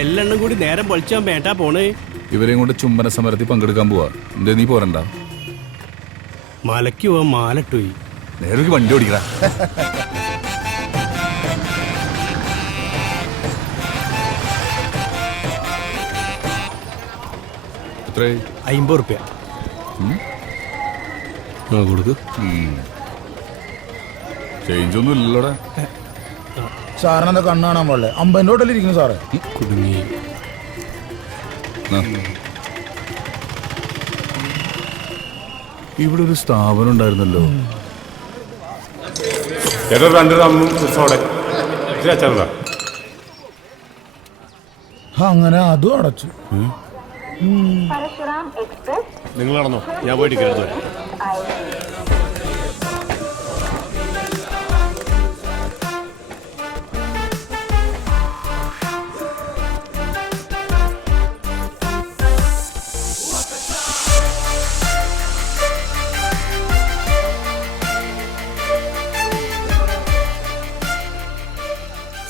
എല്ലെണ്ണം കൂടി നേരം പൊളിച്ചാൻ വേണ്ടാ പോണേ. ഇവരെയും കൊണ്ട് ചുംബന സമരത്തിൽ പങ്കെടുക്കാൻ പോവാ. എന്തേ നീ പോരണ്ട? മലയ്ക്ക് പോവാൻ മാലട്ടുപോയി. നേരെ വണ്ടി ഓടിക്കടാ. എത്ര? 50 റുപ്യ കൊടുക്ക്. ചേഞ്ച് ഒന്നും ഇല്ലല്ലോടെ. സാറിനെന്താ കണ്ണ് കാണാൻ പാടില്ലേ? 50 ഹോട്ടലിൽ ഇരിക്കുന്നു സാറേ. കുടുങ്ങി. ഇവിടെ ഒരു സ്ഥാപനം ഉണ്ടായിരുന്നല്ലോ. അങ്ങനെ അതും അടച്ചു. നിങ്ങൾ നടന്നോ, ഞാൻ പോയിട്ട് കേട്ടു.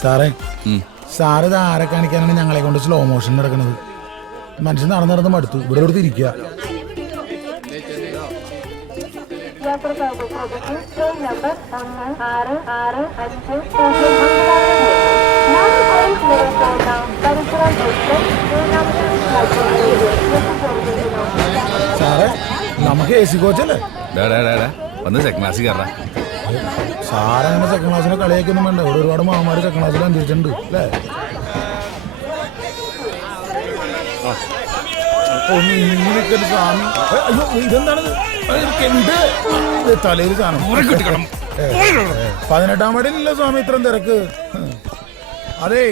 സാറേ, സാറ് ഇത് ആരെ കാണിക്കാനാണ് ഞങ്ങളെ കൊണ്ട് സ്ലോ മോഷൻ നടക്കുന്നത്? മനുഷ്യൻ നടന്നു മടുത്തു. ഇവിടെ ഒരു തിരിക്കുക. സാറേ, നമുക്ക് AC കോച്ചല്ലേ? വന്ന് സെക്കൻഡ് ക്ലാസ്സിൽ കയറാം. സാറങ്ങനെ സെക്കൻഡ് ക്ലാസ്സിനെ കളിയാക്കൊന്നും വേണ്ട. ഇവിടെ ഒരുപാട് മാമാര് സെക്കൻഡ് ക്ലാസ്സിൽ അന്വേഷിച്ചിട്ടുണ്ട് അല്ലേ? സ്വാമി, അയ്യോ ഇതെന്താണ് തലയിൽ സാധനം? 18-ാം പടിയിലല്ലോ സ്വാമി ഇത്രയും തിരക്ക്. അതെ,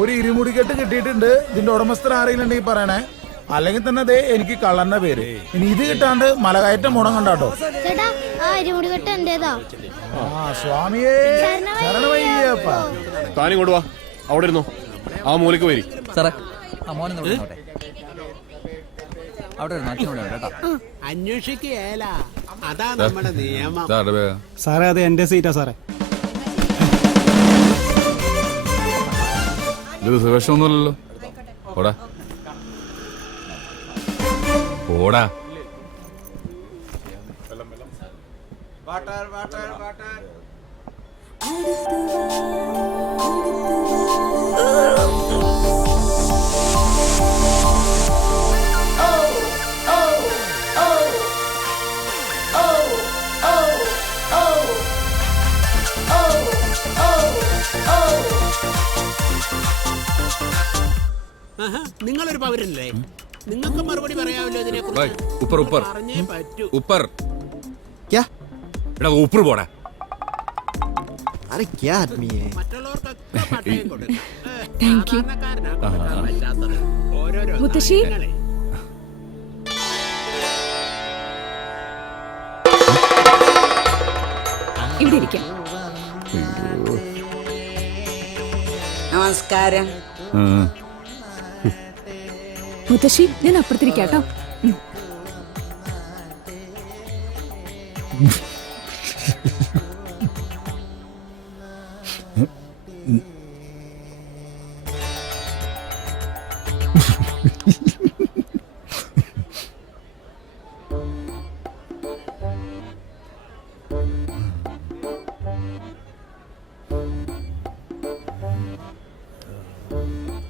ഒരു ഇരുമുടിക്കെട്ട് കിട്ടിയിട്ടുണ്ട്. ഇതിന്റെ ഉടമസ്ഥർ ആരെങ്കിലും ഉണ്ടെങ്കിൽ പറയണേ. അല്ലെങ്കിൽ തന്നെ അതെ, എനിക്ക് കള്ളന്റെ പേര്. ഇനി ഇത് കിട്ടാണ്ട് മലകയറ്റം മുടം കണ്ടാട്ടോ. സ്വാമിയേ ശരണമയ്യപ്പ. താനും കൊണ്ട് വാ, അവിടെ ഇരുന്നോ. ആ മൂലക്ക് വരി. അന്വേഷിക്കുകയല്ല, അതാ നമ്മുടെ നിയമം. സാറേ, അത് എന്റെ സീറ്റാ സാറേ. ഇത് റിസർവേഷൻ ഒന്നുമല്ലല്ലോ. ഓടാ ഓടാ. നിങ്ങളൊരു പൗരനല്ലേ? നിങ്ങൾക്ക് മറുപടി പറയാമല്ലോ ഇതിനെ കുറിച്ച്. പോടാ. മുത്തശ്ശി, ഇവിടെ ഇരിക്കാം. നമസ്കാരം. മുത്തശ്ശി, ഞാൻ അപ്പുറത്തിരിക്കാട്ടോ.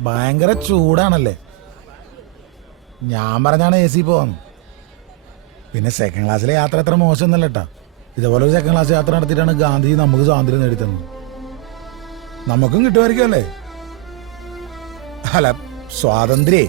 ഭയങ്കര ചൂടാണല്ലേ? ഞാൻ പറഞ്ഞാണ് AC പോവാന്ന്. പിന്നെ സെക്കൻഡ് ക്ലാസ്സിലെ യാത്ര അത്ര മോശമൊന്നല്ല കേട്ടാ. ഇതേപോലെ ഒരു സെക്കൻഡ് ക്ലാസ് യാത്ര നടത്തിയിട്ടാണ് ഗാന്ധി നമുക്ക് സ്വാതന്ത്ര്യം നേടിത്തന്നത്. നമുക്കും കിട്ടുമായിരിക്കും അല്ലേ? അല്ല, സ്വാതന്ത്ര്യ